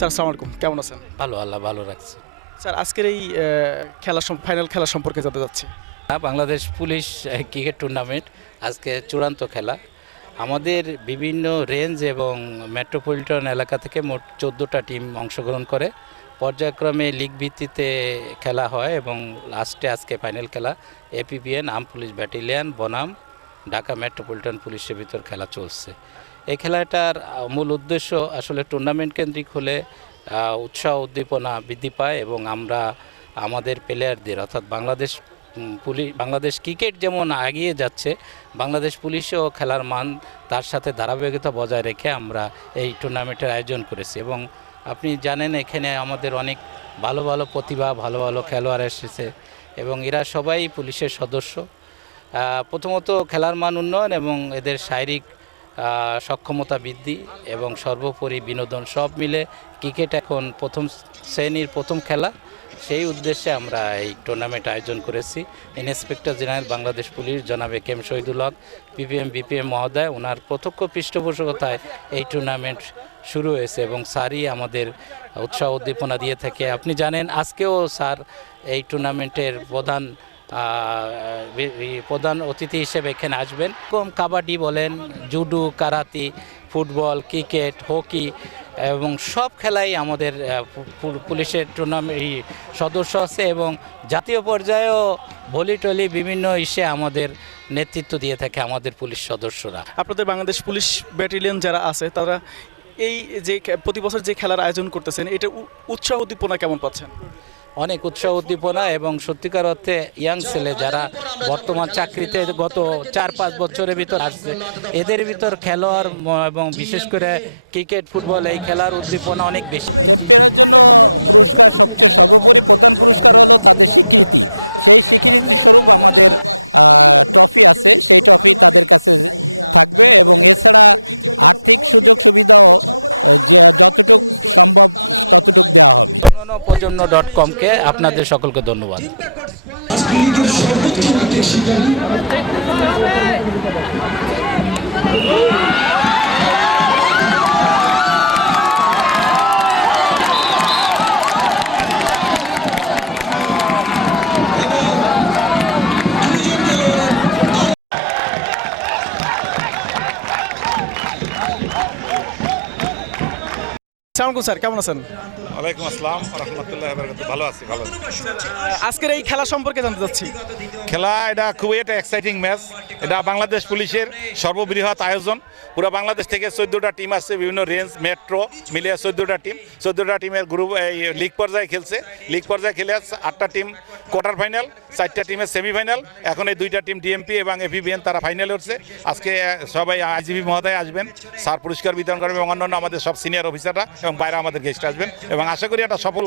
Sir আসসালামু আলাইকুম। কেমন আছেন? ভালো আল্লাহ ভালো রাখছে। স্যার আজকের এই খেলা সম- ফাইনাল খেলা সম্পর্কে জানতে চাচ্ছি। বাংলাদেশ পুলিশ ক্রিকেট টুর্নামেন্ট আজকে চূড়ান্ত খেলা। আমাদের বিভিন্ন রেঞ্জ এবং মেট্রোপলিটন এলাকা থেকে মোট চোদ্দোটা টিম অংশগ্রহণ করে। পর্যায়ক্রমে লিগ ভিত্তিতে খেলা হয় এবং লাস্টে আজকে ফাইনাল খেলা। এপিবিএন আম পুলিশ ব্যাটালিয়ান বনাম ঢাকা মেট্রোপলিটন পুলিশের ভিতর খেলা চলছে। এই খেলাটার মূল উদ্দেশ্য আসলে টুর্নামেন্ট কেন্দ্রিক হলে উৎসাহ, উদ্দীপনা বৃদ্ধি পায় এবং আমরা আমাদের প্লেয়ারদের অর্থাৎ বাংলাদেশ পুলিশ বাংলাদেশ ক্রিকেট যেমন এগিয়ে যাচ্ছে, বাংলাদেশ পুলিশও খেলার মান তার সাথে ধারাবাহিকতা বজায় রেখে আমরা এই টুর্নামেন্টের আয়োজন করেছি এবং আপনি জানেন এখানে আমাদের অনেক ভালো ভালো প্রতিভা, ভালো ভালো খেলোয়াড় এসেছে এবং এরা সবাই পুলিশের সদস্য। প্রথমত খেলার মান উন্নয়ন এবং এদের শারীরিক সক্ষমতা বৃদ্ধি এবং সর্বোপরি বিনোদন সব মিলে ক্রিকেট এখন প্রথম শ্রেণির প্রথম খেলা। সেই উদ্দেশ্যে আমরা এই টুর্নামেন্ট আয়োজন করেছি। ইন্সপেক্টর জেনারেল বাংলাদেশ পুলিশ জনাব কেম শহীদুল হক পিপিএম বিপিএম মহোদয় ওনার প্রত্যক্ষ পৃষ্ঠপোষকতায় এই টুর্নামেন্ট শুরু হয়েছে এবং স্যারই আমাদের উৎসাহ উদ্দীপনা দিয়ে থাকে। আপনি জানেন, আজকেও স্যার এই টুর্নামেন্টের প্রধান প্রধান অতিথি হিসেবে এখানে আসবেন। কম কাবাডি বলেন, judo, karate, football, cricket, hockey, এবং সব খেলাই আমাদের পুলিশের টুর্নামেন্ট সদস্য আছে এবং জাতীয় পর্যায়েও ভলি টলি বিভিন্ন ইসে আমাদের নেতৃত্ব দিয়ে থাকে আমাদের পুলিশ সদস্যরা। আপনাদের বাংলাদেশ পুলিশ ব্যাটালিয়ন যারা আছে, তারা এই যে প্রতি বছর যে খেলার আয়োজন করতেছেন, এটা উৎসাহ উদ্দীপনা কেমন পাচ্ছেন? অনেক উৎসাহ উদ্দীপনা এবং সত্যিকার অর্থে ইয়াং ছেলে যারা বর্তমান চাকরিতে গত চার পাঁচ বছরের ভিতর আসছে এদের ভিতর খেলোয়াড় এবং বিশেষ করে ক্রিকেট, ফুটবল এই খেলার উদ্দীপনা অনেক বেশি। প্রজন্ম ডট কমকে আপনাদের সকলকে ধন্যবাদ। সালাম আলাইকুম স্যার কেমন আছেন? ওয়ালাইকুম আসসালাম রহমতুল্লাহ ভালো আছি ভালো আজকের এই খেলা সম্পর্কে জানতে চাচ্ছি। খেলা এটা খুবই একটা এক্সাইটিং ম্যাচ এটা বাংলাদেশ পুলিশের সর্ববৃহৎ আয়োজন। পুরো বাংলাদেশ থেকে চোদ্দোটা টিম আসছে বিভিন্ন রেঞ্জ মেট্রো মিলিয়ে চোদ্দোটা টিম চোদ্দোটা টিমের গ্রুপ এই লিগ পর্যায়ে খেলছে। লিগ পর্যায়ে খেলে আসছে আটটা টিম কোয়ার্টার ফাইনাল চারটা টিমের সেমিফাইনাল এখন এই দুইটা টিম ডিএমপি এবং এফিবিএন তারা ফাইনালে উঠছে। আজকে সবাই আইজিবি মহোদয় আসবেন। স্যার পুরস্কার বিতরণ করবেন এবং অন্যান্য আমাদের সব সিনিয়র অফিসাররা এবং বাইরে আমাদের গেস্ট আসবেন এবং আশা করি একটা সফল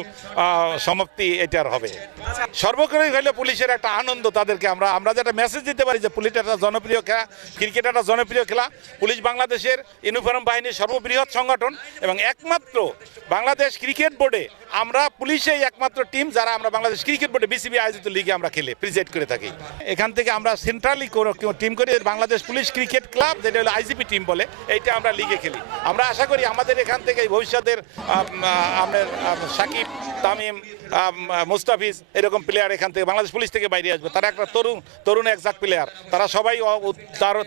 সমাপ্তি এটার হবে। সর্বোপরি হইলে পুলিশের একটা আনন্দ তাদেরকে আমরা আমরা যেটা মেসেজ দিতে পারি যে পুলিশ একটা জনপ্রিয় খেলা ক্রিকেট একটা জনপ্রিয় খেলা। পুলিশ বাংলাদেশের ইউনিফর্ম বাহিনীর সর্ববৃহৎ সংগঠন এবং একমাত্র বাংলাদেশ ক্রিকেট বোর্ডে আমরা পুলিশেই একমাত্র টিম যারা আমরা বাংলাদেশ ক্রিকেট বোর্ডে বিসিবি আয়োজিত লিগে আমরা খেলে প্রিজাইড করে থাকি। এখান থেকে আমরা সেন্ট্রালি টিম করি বাংলাদেশ পুলিশ ক্রিকেট ক্লাব যেটা হলো আইজিপি টিম বলে, এইটা আমরা লিগে খেলি। আমরা আশা করি আমাদের এখান থেকে ভবিষ্যতের আমের সাকিব তামিম মুস্তাফিজ এরকম প্লেয়ার এখান থেকে বাংলাদেশ পুলিশ থেকে বাইরে আসবে। তারা একটা তরুণ তরুণ একজাক প্লেয়ার তারা সবাই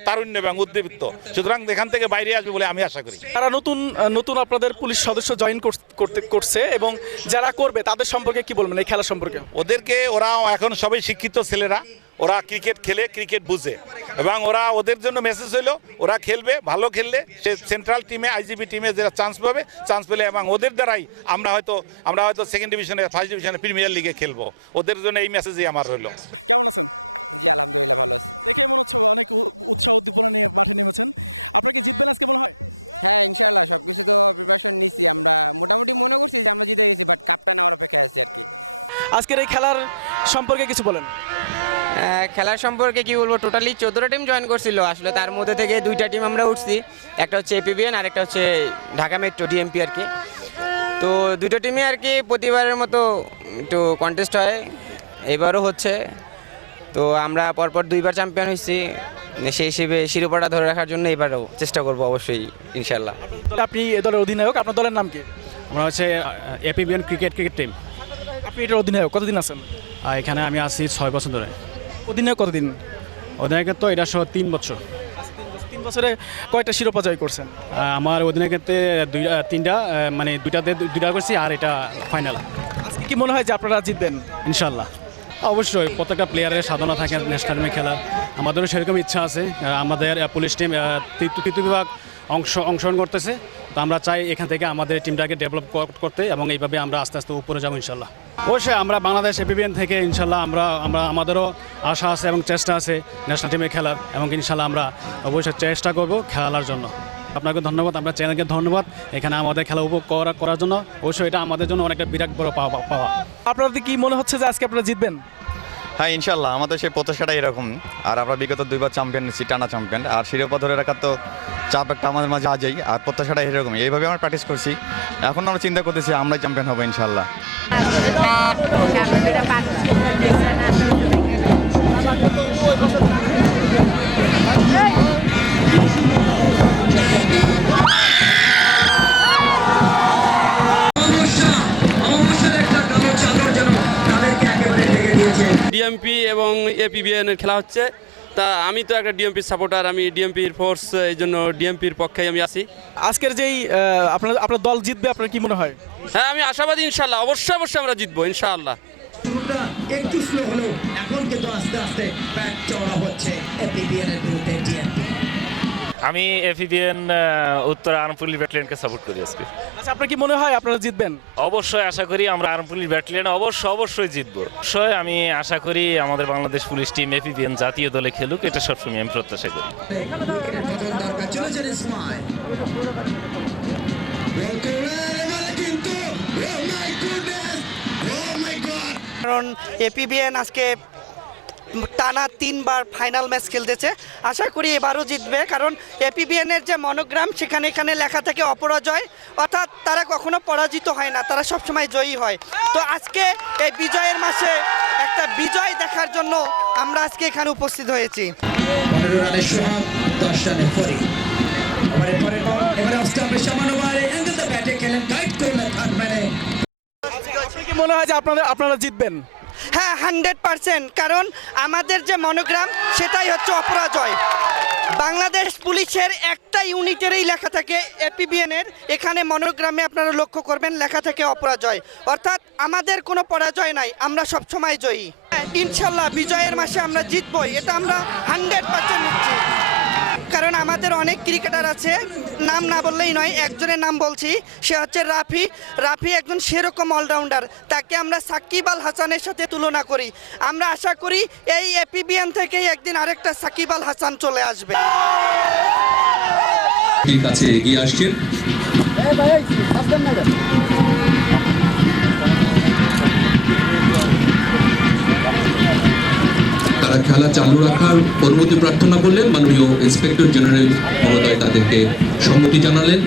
তারুণ্য এবং উদ্দীপ্ত। সুতরাং এখান থেকে বাইরে আসবে বলে আমি আশা করি। তারা নতুন নতুন আপনাদের পুলিশ সদস্য জয়েন করতে করছে এবং যারা করবে তাদের সম্পর্কে কি বলবেন এই খেলা সম্পর্কে? ওদেরকে ওরা এখন সবাই শিক্ষিত ছেলেরা। ওরা ক্রিকেট খেলে ক্রিকেট বুঝে। এবং ওরা ওদের জন্য মেসেজ হলো ওরা খেলবে, ভালো খেললে সে সেন্ট্রাল টিমে আইজিবি টিমে যারা চান্স পাবে চান্স পেলে এবং ওদের দ্বারাই আমরা হয়তো আমরা হয়তো সেকেন্ড ডিভিশনে ফার্স্ট ডিভিশনে প্রিমিয়ার লিগে খেলব। ওদের জন্য এই মেসেজই আমার হলো আজকের এই খেলার সম্পর্কে কিছু বলেন। আহ, খেলার সম্পর্কে কি বলব? টোটালি চোদ্দোটা টিম জয়েন করছিল। আসলে তার মধ্যে থেকে দুইটা টিম আমরা উঠছি। একটা হচ্ছে এপিবিএন আর একটা হচ্ছে ঢাকা মেট্রো ডিএমপি আর কি। তো দুটো টিমই আর কি প্রতিবারের মতো একটু কন্টেস্ট হয়। এবারও হচ্ছে। তো আমরা পরপর দুইবার চ্যাম্পিয়ন হয়েছি। সেই হিসেবে শিরোপাটা ধরে রাখার জন্য এবারও চেষ্টা করব অবশ্যই ইনশাল্লাহ আপনি এ দলের অধিনায়ক আপনার দলের নাম কি? আমরা হচ্ছে এপিবিএন ক্রিকেট ক্রিকেট টিম আপনি এটার অধিনায়ক কতদিন আছেন? আর এখানে আমি আছি ছয় বছর ধরে। অধিনায়ক কতদিন? অধিনায়কের তো এটা সহ তিন বছর। তিন বছরে কয়টা শিরোপা জয় করছেন? আমার অধিনায়কেতে দুইটা তিনটা মানে দুইটাতে দু- দুইটা করছি আর এটা ফাইনাল আজকে কি মনে হয় যে আপনারা জিতবেন? ইনশাল্লাহ অবশ্যই প্রত্যেকটা প্লেয়ারের সাধনা থাকে ন্যাশনাল টিমে খেলার। আমাদেরও সেরকম ইচ্ছা আছে। আমাদের পুলিশ টিম তৃতীয় বিভাগ অংশ অংশগ্রহণ করতেছে। তো আমরা চাই এখান থেকে আমাদের টিমটাকে ডেভেলপ করতে এবং এইভাবে আমরা আস্তে আস্তে উপরে যাব ইনশাল্লাহ। অবশ্যই আমরা বাংলাদেশ এপিবিএন থেকে ইনশাল্লাহ আমরা আমরা আমাদেরও আশা আছে এবং চেষ্টা আছে ন্যাশনাল টিমে খেলার এবং ইনশাল্লাহ আমরা অবশ্যই চেষ্টা করব খেলার জন্য। আপনাকে ধন্যবাদ আমরা চ্যানেলকে ধন্যবাদ এখানে আমাদের খেলা উপভোগ করা, করার জন্য। অবশ্যই এটা আমাদের জন্য অনেকটা বিরাট বড় পাওয়া। পাওয়া আপনাদের কি মনে হচ্ছে যে আজকে আপনারা জিতবেন? হ্যাঁ ইনশাল্লাহ আমাদের সেই প্রত্যাশাটা এরকম। আর আমরা বিগত দুইবার চ্যাম্পিয়ন টানা চ্যাম্পিয়ন আর শিরোপা ধরে রাখার তো চাপ একটা আমাদের মাঝে আজই। আর প্রত্যাশাটা এরকম এইভাবে আমরা প্র্যাকটিস করছি। এখন আমরা চিন্তা করতেছি, আমরাই চ্যাম্পিয়ন হব ইনশাল্লাহ ডিএমপি এবং এপিবিএন এর খেলা হচ্ছে। তা আমি তো একটা ডিএমপির সাপোর্টার আমি ডিএমপির ফোর্স এই জন্য ডিএমপির পক্ষে আমি আছি। আজকের যেই আপনার আপনার দল জিতবে আপনার কি মনে হয়? হ্যাঁ আমি আশাবাদী ইনশাল্লাহ অবশ্যই অবশ্যই আমরা জিতবো ইনশাআল্লাহ। একটু স্লো হলেও এখন কিন্তু আস্তে আস্তে ব্যাট চওড়া হচ্ছে এপিবিএন এর বিরুদ্ধে। আমি এফিবিএন উত্তর আরমপুলি ব্যাটালিয়নকে সাপোর্ট করি আজকে। আচ্ছা আপনার কি মনে হয় আপনারা জিতবেন? অবশ্যই আশা করি আমরা আরমপুলি ব্যাটালিয়ন অবশ্যই অবশ্যই জিতবো। অবশ্যই আমি আশা করি আমাদের বাংলাদেশ পুলিশ টিম এফিবিএন জাতীয় দলে খেলুক এটা সবসময় আমি প্রত্যাশা করি! কারণ এপিবিএন আজকে টানা তিনবার ফাইনাল ম্যাচ খেলতেছে। আশা করি এবারও জিতবে কারণ এপিবিএন এর যে মনোগ্রাম সেখানে এখানে লেখা থাকে অপরাজয়। অর্থাৎ তারা কখনো পরাজিত হয় না তারা সবসময় জয়ী হয়। তো আজকে এই বিজয়ের মাসে একটা বিজয় দেখার জন্য আমরা আজকে এখানে উপস্থিত হয়েছি। মনে হয় যে আপনারা আপনারা জিতবেন? হ্যাঁ হান্ড্রেড পারসেন্ট। কারণ আমাদের যে মনোগ্রাম সেটাই হচ্ছে অপরাজয়। বাংলাদেশ পুলিশের একটা ইউনিটেরই লেখা থাকে এপিবিএন এর এখানে মনোগ্রামে আপনারা লক্ষ্য করবেন লেখা থাকে অপরাজয়। অর্থাৎ আমাদের কোনো পরাজয় নাই আমরা সবসময় জয়ী। হ্যাঁ, ইনশাল্লাহ বিজয়ের মাসে আমরা জিতবই এটা আমরা হান্ড্রেড পার্সেন্ট নিচ্ছি। কারণ আমাদের অনেক ক্রিকেটার আছে নাম না বললেই নয় একজনের নাম বলছি সে হচ্ছে রাফি। রাফি একজন সেরকম অলরাউন্ডার তাকে আমরা সাকিব আল হাসানের সাথে তুলনা করি। আমরা আশা করি এই এপিবিএন থেকেই একদিন আরেকটা সাকিব আল হাসান চলে আসবে। কাছে এগিয়ে আসছেন। খেলা চালু রাখার অনুমতি প্রার্থনা করলেন মাননীয় ইন্সপেক্টর জেনারেল মহোদয় তাদেরকে সম্মতি জানালেন।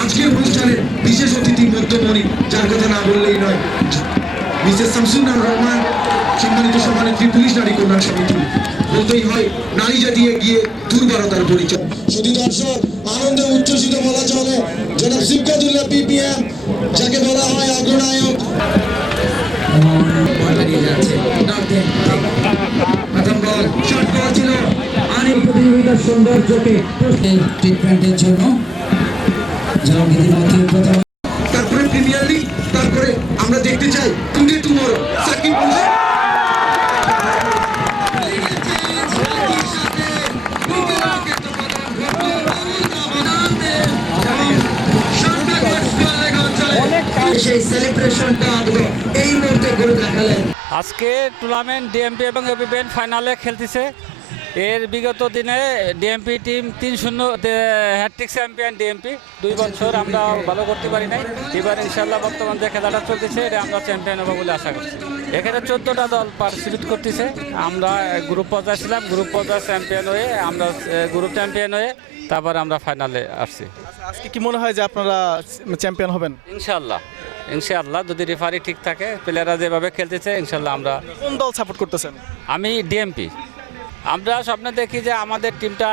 আজকের অনুষ্ঠানের বিশেষ অতিথি মধ্যমণি, যার কথা না বললেই নয় মিসেস শামসুন্নার রহমান সম্মানিত সভানেত্রী পুলিশ নারী কল্যাণ সমিতি বলতেই হয় নারী জাতি এগিয়ে দুর্বলতার পরিচয়। শুধু দর্শক আনন্দে উচ্ছ্বসিত বলা চলে। জনাব সিফকাতুল্লাহ পিপিএম যাকে বলা হয় অগ্রনায়ক। সৌন্দর্যকে ট্রিটমেন্টের জন্য তারপরে প্রিমিয়ার লিগ তারপরে আমরা দেখতে চাই আজকে টুর্নামেন্ট ডিএমপি এবং এপিবিএন ফাইনালে খেলতেছে। এর বিগত দিনে ডিএমপি টিম তিন শূন্য হ্যাট্রিক চ্যাম্পিয়ন ডিএমপি দুই বছর আমরা ভালো করতে পারি নাই। এবার ইনশাল্লাহ বর্তমান যে খেলাটা চলতেছে, এটা আমরা চ্যাম্পিয়ন হব বলে আশা করছি। এখানে চোদ্দোটা দল পার্টিসিপেট করতেছে। আমরা গ্রুপ পর্যায়ে ছিলাম। গ্রুপ পর্যায়ে চ্যাম্পিয়ন হয়ে আমরা গ্রুপ চ্যাম্পিয়ন হয়ে তারপর আমরা ফাইনালে আসছি। আজকে কি মনে হয় যে আপনারা চ্যাম্পিয়ন হবেন? ইনশাল্লাহ ইনশাআল্লাহ যদি রেফারি ঠিক থাকে প্লেয়াররা যেভাবে খেলতেছে ইনশাল্লাহ আমরা কোন দল সাপোর্ট করতেছেন? আমি ডিএমপি। আমরা স্বপ্নে দেখি যে আমাদের টিমটা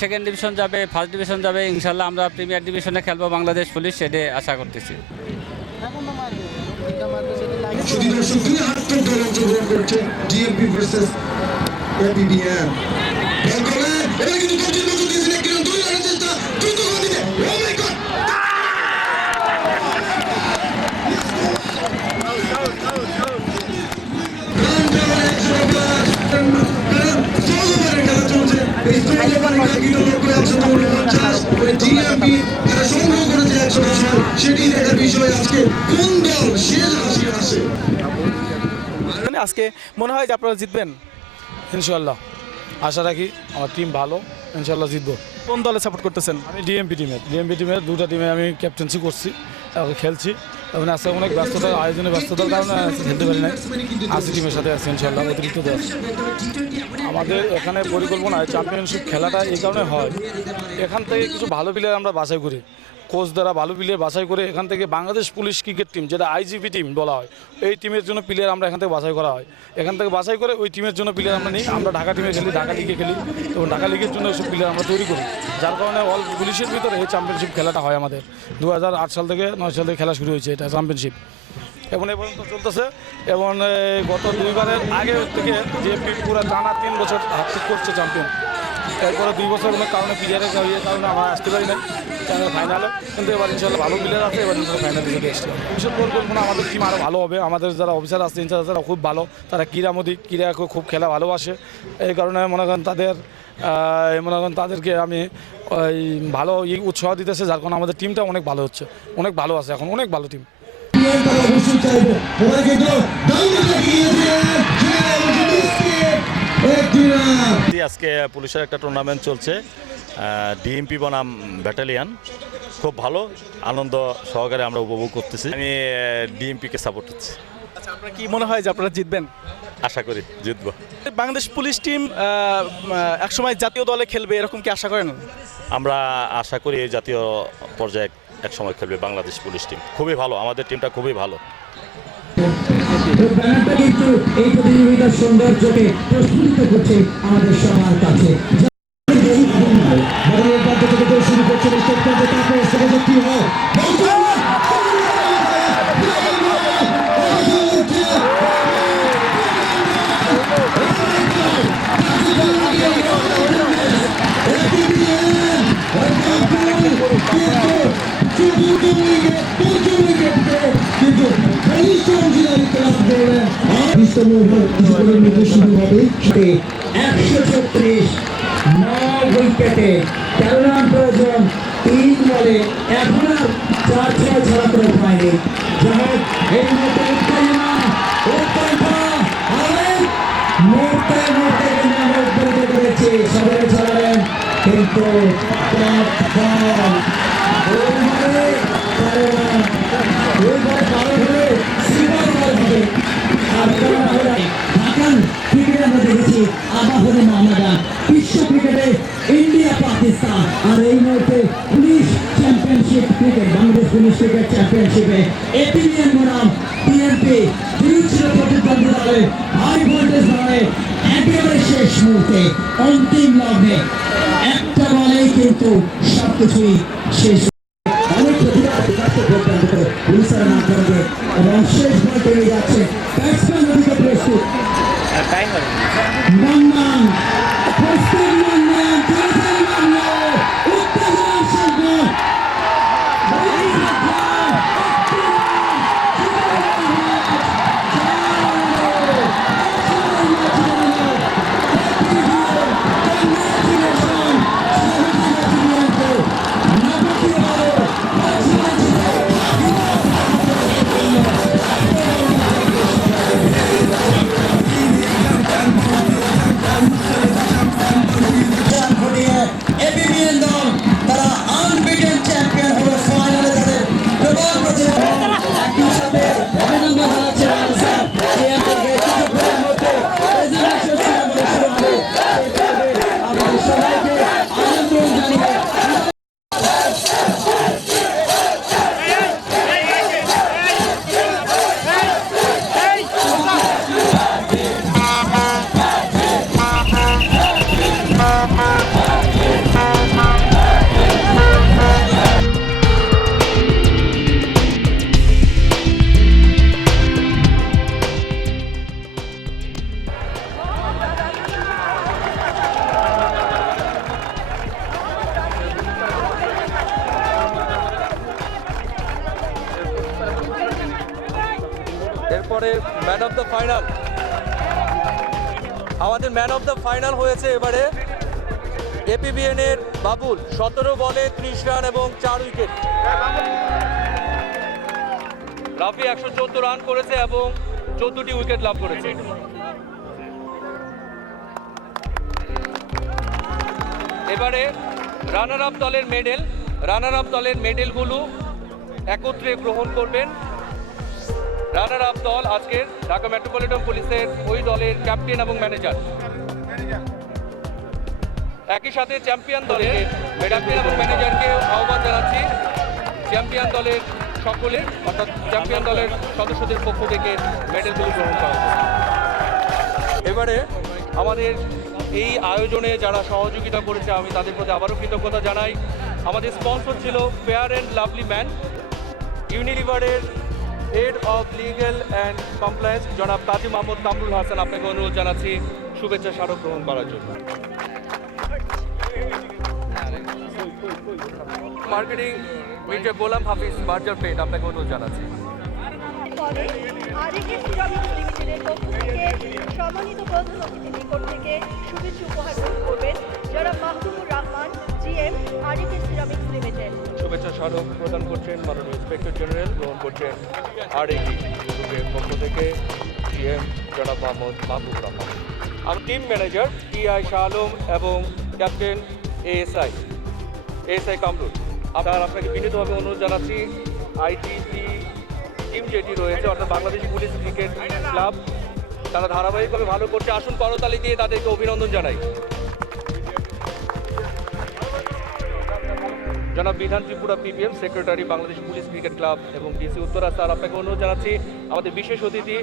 সেকেন্ড ডিভিশন যাবে ফার্স্ট ডিভিশন যাবে ইনশাল্লাহ আমরা প্রিমিয়ার ডিভিশনে খেলব বাংলাদেশ পুলিশ সেটা আশা করতেছি। অংশগ্রহণ করছে ডিএমপি ভার্সেস এপিবিএন আজকে মনে হয় যে আপনারা জিতবেন। ইনশাল্লাহ আশা রাখি আমার টিম ভালো ইনশাল্লাহ জিতবো। কোন দলে সাপোর্ট করতেছেন? আমি ডিএমপি টিমের ডিএমপি টিমের দুটা টিমে আমি ক্যাপ্টেন্সি করছি খেলছি। এবং আজকে অনেক ব্যস্ততা আয়োজনে ব্যস্ততার কারণে খেলতে পারি না আশি টিমের সাথে আছি ইনশাল্লাহ অতিরিক্ত দশ আমাদের এখানে পরিকল্পনা চ্যাম্পিয়নশিপ খেলাটা এই কারণে হয় এখান থেকে কিছু ভালো প্লেয়ার আমরা বাছাই করি। কোচ দ্বারা ভালো প্লেয়ার বাছাই করে এখান থেকে বাংলাদেশ পুলিশ ক্রিকেট টিম, যেটা আইজিপি টিম বলা হয়, এই টিমের জন্য প্লেয়ার আমরা এখান থেকে বাছাই করা হয়। এখান থেকে বাছাই করে ওই টিমের জন্য প্লেয়ার আমরা নিই, আমরা ঢাকা টিমে খেলি, ঢাকা লিগে খেলি, এবং ঢাকা লিগের জন্য এইসব প্লেয়ার আমরা তৈরি করি। যার কারণে অল পুলিশের ভিতরে এই চ্যাম্পিয়নশিপ খেলাটা হয় আমাদের। দু হাজার আট সাল থেকে নয় সাল থেকে খেলা শুরু হয়েছে এটা চ্যাম্পিয়নশিপ এবং এ পর্যন্ত চলতেছে। এবং গত দুইবারের আগে থেকে জেপি পুরো টানা তিন বছর হাত করছে চ্যাম্পিয়ন এরপরে দুই বছর কোনো কারণে ইয়ে কারণে আমরা আসতে পারি না ফাইনালে কিন্তু এবার ইনশাল্লাহ ভালো প্লেয়ার আছে, এবার ইনশাল্লাহ ফাইনালে চলে এসছে ভবিষ্যৎ পরিকল্পনা আমাদের টিম আরও ভালো হবে। আমাদের যারা অফিসার আছে ইনচার্জ তারা খুব ভালো। তারা ক্রীড়ামোদী ক্রীড়া খুব খেলা ভালোবাসে। এই কারণে মনে করেন তাদের মনে করেন তাদেরকে আমি ওই ভালো উৎসাহ দিতেছে, যার কারণে আমাদের টিমটা অনেক ভালো হচ্ছে। অনেক ভালো আছে এখন, অনেক ভালো টিম আজকে পুলিশের একটা টুর্নামেন্ট চলছে ডিএমপি বনাম ব্যাটালিয়ান খুব ভালো আনন্দ সহকারে আমরা উপভোগ করতেছি। আমি ডিএমপিকে সাপোর্ট করছি। আচ্ছা আপনার কি মনে হয় যে আপনারা জিতবেন? আশা করি জিতবো। বাংলাদেশ পুলিশ টিম একসময় জাতীয় দলে খেলবে এরকম কি আশা করেন? আমরা আশা করি এই জাতীয় পর্যায়ে এক সময় খেলবে বাংলাদেশ পুলিশ টিম খুবই ভালো আমাদের টিমটা খুবই ভালো। ব্যানারটা কিন্তু এই প্রতিযোগিতার সৌন্দর্যকে প্রস্ফুটিত করছে আমাদের সবার কাছে। শুরু করছে স্টেট একশো ছত্রিশ নয় উইকেটে তেরো প্রয়োজন তিন বলে এখন আর চার ছয় ছাড়া করে পায়নি যাই এই মুহূর্তে উত্তেজনা উৎকণ্ঠা মুহূর্তে কিন্তু ঢাকান ক্রিকেটে আমরা দেখেছি আবাহনী মোহামেডান বিশ্ব ক্রিকেটে ইন্ডিয়া পাকিস্তান আর এই মুহূর্তে পুলিশ চ্যাম্পিয়নশিপ ক্রিকেট অন্তিম লগ্নে একটা বলেই কিন্তু সবকিছুই শেষ এবারে ম্যান অফ দ্য ফাইনাল আমাদের ম্যান অফ দ্য ফাইনাল হয়েছে এবারে। এপিবিএন এর বাবুল, সতেরো বলে ত্রিশ রান এবং চার উইকেট। রাফি একশো চোদ্দ রান করেছে এবং চোদ্দটি উইকেট লাভ করেছে। এবারে রানার আপ দলের মেডেল রানার আপ দলের মেডেলগুলো একত্রে গ্রহণ করবেন। রানার আপ দল আজকের ঢাকা মেট্রোপলিটন পুলিশের ওই দলের ক্যাপ্টেন এবং ম্যানেজার। একই সাথে চ্যাম্পিয়ন দলের ক্যাপ্টেন এবং ম্যানেজারকে আহ্বান জানাচ্ছি। চ্যাম্পিয়ন দলের সকলের, অর্থাৎ চ্যাম্পিয়ন দলের সদস্যদের পক্ষ থেকে মেডেলগুলো গ্রহণ করা এবারে আমাদের এই আয়োজনে যারা সহযোগিতা করেছে, আমি তাদের প্রতি আবারও কৃতজ্ঞতা জানাই। আমাদের স্পন্সর ছিল fair and lovely man ইউনিলিভারের head of legal and compliance জনাব কাজী মোহাম্মদ কামরুল হাসান, আপনাকে অনুরোধ জানাচ্ছি শুভেচ্ছা স্মারক গ্রহণ করার জন্য। মার্কেটিং মির্জা গোলাম হাফিজ বার্জার পেট আপনাকে অনুরোধ জানাচ্ছি। সম্মানিত প্রধান অতিথি নিকট থেকে শুভেচ্ছা উপহার করবেন যারা Mahbubur Rahman, GM RAK ceramics limited. শুভেচ্ছা স্মারক প্রদান করছেন মাননীয় ইন্সপেক্টর জেনারেল গ্রহণ করছেন আর গ্রুপের পক্ষ থেকে জিএম জনাব মোহাম্মদ মাহবুব রহমান। আমার team manager T I Shah Alam এবং ক্যাপ্টেন এএসআই এএসআই কামরুল। আপনার, আপনাকে বিনীতভাবে অনুরোধ জানাচ্ছি আইটিসি টিম যেটি রয়েছে, অর্থাৎ বাংলাদেশ পুলিশ ক্রিকেট ক্লাব, তারা ধারাবাহিকভাবে ভালো করছে। আসুন করতালি দিয়ে তাদেরকে অভিনন্দন জানাই। জনাব Bidhan Tripura PPM secretary Bangladesh police cricket club এবং ডিসি উত্তরা স্যার আপনাকে অনুরোধ জানাচ্ছি, আমাদের বিশেষ অতিথি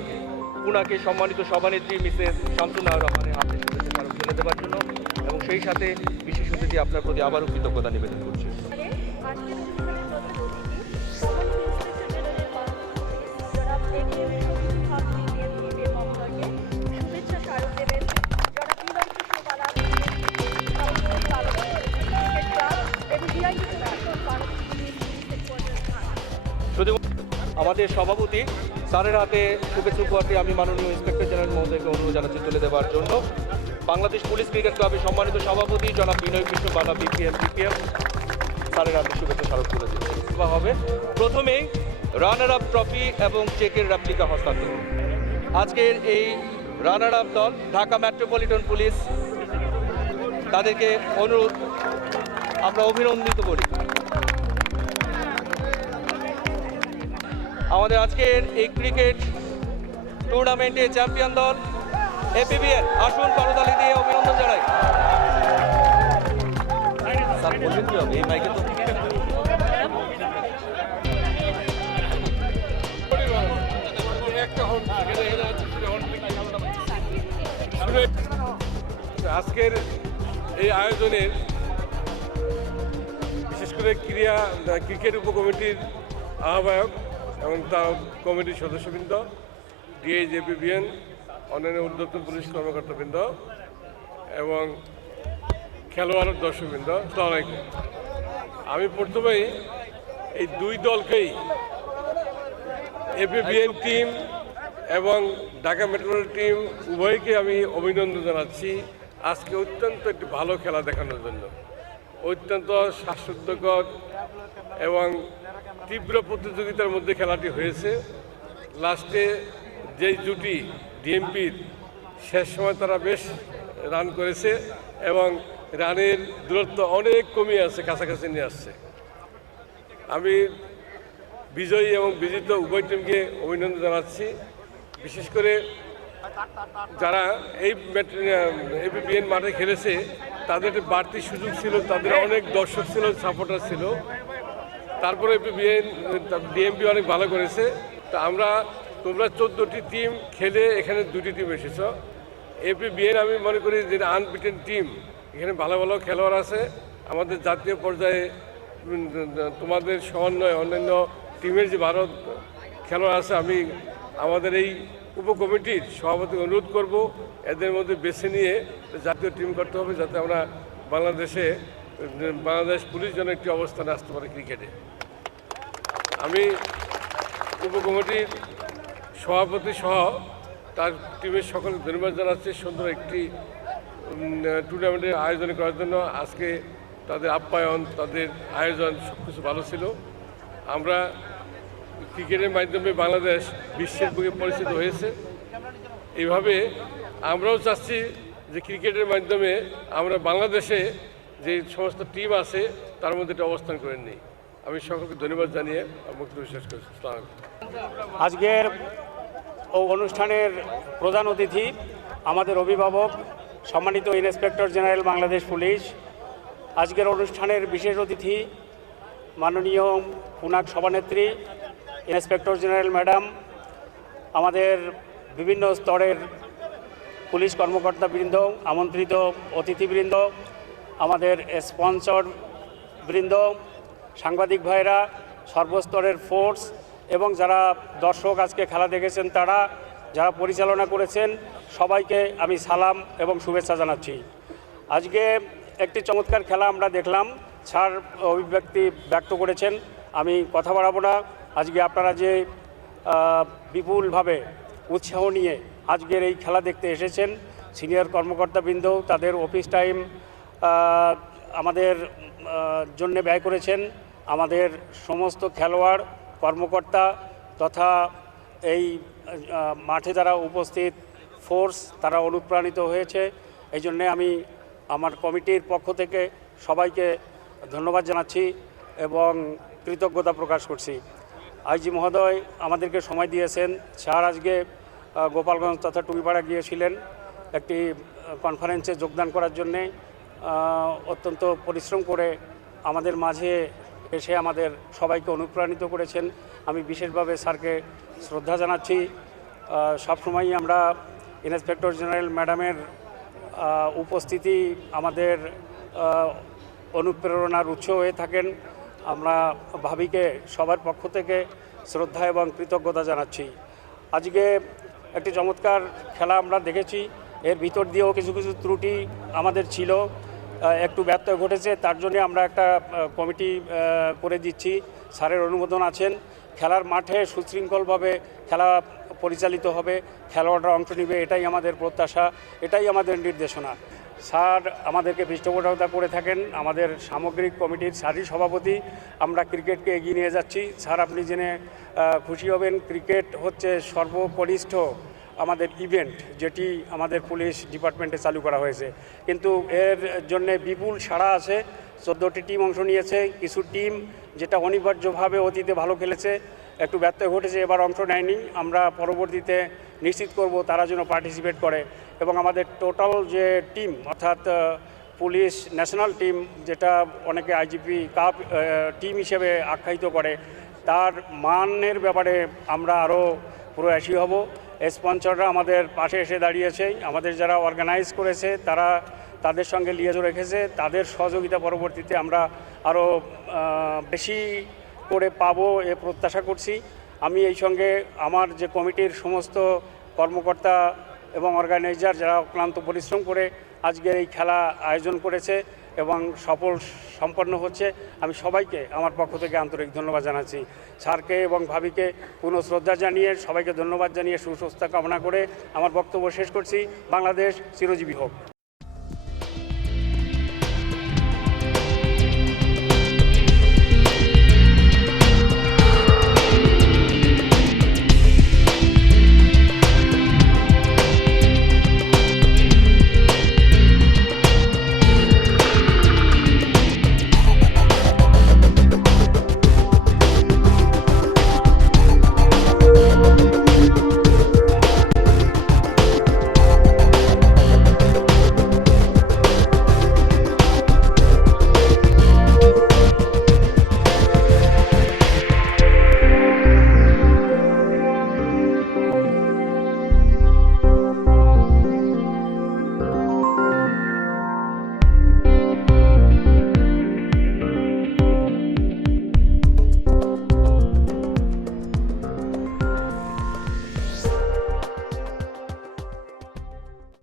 পুনাকে সম্মানিত সভানেত্রী মিসেস শামসুল্লাহ রহমানের হাতে শুভেচ্ছা স্মারক তুলে দেওয়ার জন্য এবং সেই সাথে বিশেষ অতিথি আপনার প্রতি আবারও কৃতজ্ঞতা নিবেদন করছি। আজকের অনুষ্ঠানের আমাদের সভাপতি, স্যারের হাতে শুভেচ্ছা উপহারটি আমি মাননীয় ইন্সপেক্টর জেনারেল মহোদয়কে অনুরোধ জানাচ্ছি তুলে দেওয়ার জন্য। বাংলাদেশ পুলিশ ক্রিকেট ক্লাবের সম্মানিত সভাপতি জনাব বিনয় কৃষ্ণ বালা বিপিএম বিপিএম স্যারের হাতে শুভেচ্ছা স্মারক তুলে বা হবে। প্রথমেই রানার আপ ট্রফি এবং চেকের রেপ্লিকা হস্তান্তর। আজকের এই রানার আপ দল, ঢাকা মেট্রোপলিটন পুলিশ তাদেরকে অনুরোধ, আমরা অভিনন্দিত করি। আমাদের আজকের এই ক্রিকেট টুর্নামেন্টে চ্যাম্পিয়ন দল এপিবিএল আসুন করতালি দিয়ে অভিনন্দন জানাই। আজকের এই আয়োজনের বিশেষ করে ক্রীড়া ক্রিকেট উপকমিটির আহ্বায়ক এবং তার কমিটির সদস্যবৃন্দ ডিএইচএপিবিএন অন্যান্য উদ্যোক্ত পুলিশ কর্মকর্তাবৃন্দ এবং খেলোয়াড় দর্শকবৃন্দ আলাইকুম। আমি প্রথমেই এই দুই দলকেই এপিবিএন টিম এবং ঢাকা মেট্রোর টিম উভয়কে আমি অভিনন্দন জানাচ্ছি। আজকে অত্যন্ত একটি ভালো খেলা দেখানোর জন্য। অত্যন্ত শ্বাসরুদ্ধকর এবং তীব্র প্রতিযোগিতার মধ্যে খেলাটি হয়েছে। লাস্টে যেই জুটি ডিএমপির শেষ সময় তারা বেশ রান করেছে এবং রানের দূরত্ব অনেক কমিয়ে আসছে, কাছাকাছি নিয়ে আসছে। আমি বিজয়ী এবং বিজিত উভয় টিমকে অভিনন্দন জানাচ্ছি। বিশেষ করে যারা এই এপিপিএন মাঠে খেলেছে, তাদের বাড়তি সুযোগ ছিল, তাদের অনেক দর্শক ছিল, সাপোর্টার ছিল। তারপরে ডিএমপি অনেক ভালো করেছে। তো আমরা, তোমরা চোদ্দোটি টিম খেলে এখানে দুটি টিম এসেছ। এপিবিএন আমি মনে করি যে আনবিটেন টিম এখানে ভালো ভালো খেলোয়াড় আছে। আমাদের জাতীয় পর্যায়ে তোমাদের সমন্বয়ে অন্যান্য টিমের যে ভারত খেলোয়াড় আছে, আমি আমাদের এই উপকমিটির সভাপতি অনুরোধ করব, এদের মধ্যে বেছে নিয়ে জাতীয় টিম করতে হবে, যাতে আমরা বাংলাদেশে, বাংলাদেশ পুলিশ যেন একটি অবস্থানে আসতে পারে ক্রিকেটে আমি উপকমিটির সভাপতি সহ তার টিমের সকলকে ধন্যবাদ জানাচ্ছি সুন্দর একটি টুর্নামেন্টের আয়োজন করার জন্য। আজকে তাদের আপ্যায়ন, তাদের আয়োজন সব কিছু ভালো ছিল। আমরা ক্রিকেটের মাধ্যমে বাংলাদেশ বিশ্বের বুকে পরিচিত হয়েছে। এইভাবে আমরাও চাচ্ছি যে ক্রিকেটের মাধ্যমে আমরা বাংলাদেশে যে সমস্ত টিম আছে, তার মধ্যে একটা অবস্থান করে নিই। আমি সকলকে ধন্যবাদ জানিয়ে বক্তব্য শেষ করছি। আজকের অনুষ্ঠানের প্রধান অতিথি আমাদের অভিভাবক, সম্মানিত ইন্সপেক্টর জেনারেল বাংলাদেশ পুলিশ। আজকের অনুষ্ঠানের বিশেষ অতিথি মাননীয় পুনাক সভানেত্রী, ইন্সপেক্টর জেনারেল ম্যাডাম, আমাদের বিভিন্ন স্তরের পুলিশ কর্মকর্তাবৃন্দ, আমন্ত্রিত অতিথিবৃন্দ, আমাদের স্পন্সর বৃন্দ সাংবাদিক ভাইরা, সর্বস্তরের ফোর্স এবং যারা দর্শক আজকে খেলা দেখেছেন, তারা যারা পরিচালনা করেছেন, সবাইকে আমি সালাম এবং শুভেচ্ছা জানাচ্ছি। আজকে একটি চমৎকার খেলা আমরা দেখলাম স্যার অভিব্যক্তি ব্যক্ত করেছেন। আমি কথা বাড়াবো না। আজকে আপনারা যে বিপুলভাবে উৎসাহ নিয়ে আজকের এই খেলা দেখতে এসেছেন সিনিয়র কর্মকর্তাবৃন্দ, তাদের অফিস টাইম আমাদের জন্য ব্যয় করেছেন আমাদের সমস্ত খেলোয়াড়, কর্মকর্তা তথা এই মাঠে যারা উপস্থিত ফোর্স তারা অনুপ্রাণিত হয়েছে। এই জন্যে আমি আমার কমিটির পক্ষ থেকে সবাইকে ধন্যবাদ জানাচ্ছি এবং কৃতজ্ঞতা প্রকাশ করছি। আইজি মহোদয় আমাদেরকে সময় দিয়েছেন। স্যার আজকে গোপালগঞ্জ তথা টুকিপাড়া গিয়েছিলেন একটি কনফারেন্সে যোগদান করার জন্যে। অত্যন্ত পরিশ্রম করে আমাদের মাঝে এসে আমাদের সবাইকে অনুপ্রাণিত করেছেন। আমি বিশেষভাবে স্যারকে শ্রদ্ধা জানাচ্ছি। সবসময়ই আমরা ইন্সপেক্টর জেনারেল ম্যাডামের উপস্থিতি আমাদের অনুপ্রেরণার উৎস হয়ে থাকেন। আমরা ভাবিকে সবার পক্ষ থেকে শ্রদ্ধা এবং কৃতজ্ঞতা জানাচ্ছি। আজকে একটি চমৎকার খেলা আমরা দেখেছি। এর ভিতর দিয়েও কিছু কিছু ত্রুটি আমাদের ছিল। একটু ব্যর্থ ঘটেছে, তার জন্য আমরা একটা কমিটি করে দিচ্ছি। স্যারের অনুমোদন আছেন। খেলার মাঠে সুশৃঙ্খলভাবে খেলা পরিচালিত হবে, খেলোয়াড়রা অংশ নেবে, এটাই আমাদের প্রত্যাশা, এটাই আমাদের নির্দেশনা। স্যার আমাদেরকে পৃষ্ঠপোষকতা করে থাকেন, আমাদের সামগ্রিক কমিটির স্যারই সভাপতি, আমরা ক্রিকেটকে এগিয়ে নিয়ে যাচ্ছি। স্যার, আপনি জেনে খুশি হবেন, ক্রিকেট হচ্ছে সর্বকনিষ্ঠ আমাদের ইভেন্ট যেটি আমাদের পুলিশ ডিপার্টমেন্টে চালু করা হয়েছে। কিন্তু এর জন্য বিপুল সাড়া আছে। চোদ্দোটি টিম অংশ নিয়েছে। কিছু টিম যেটা অনিবার্যভাবে অতীতে ভালো খেলেছে, একটু ব্যর্থ ঘটেছে, এবার অংশ নেয়নি। আমরা পরবর্তীতে নিশ্চিত করব তারা যেন পার্টিসিপেট করে। এবং আমাদের টোটাল যে টিম অর্থাৎ পুলিশ ন্যাশনাল টিম যেটা অনেকে আইজিপি কাপ টিম হিসেবে আখ্যায়িত করে, তার মানের ব্যাপারে আমরা আরও প্রয়াসী হব। স্পন্সররা আমাদের পাশে এসে দাঁড়িয়েছে। আমাদের যারা অর্গানাইজ করেছে, তারা তাদের সঙ্গে লিয়াজো রেখেছে। তাদের সহযোগিতা পরবর্তীতে আমরা আরও বেশি করে পাবো এ প্রত্যাশা করছি। আমি এই সঙ্গে আমার যে কমিটির সমস্ত কর্মকর্তা এবং অর্গানাইজার যারা অক্লান্ত পরিশ্রম করে আজকের এই খেলা আয়োজন করেছে এবং সফল সম্পন্ন হচ্ছে। আমি সবাইকে আমার পক্ষ থেকে আন্তরিক ধন্যবাদ জানাচ্ছি। স্যারকে এবং ভাবিকে পুনঃ শ্রদ্ধা জানিয়ে সবাইকে ধন্যবাদ জানিয়ে সুস্বাস্থ্য কামনা করে আমার বক্তব্য শেষ করছি। বাংলাদেশ চিরজীবী হোক।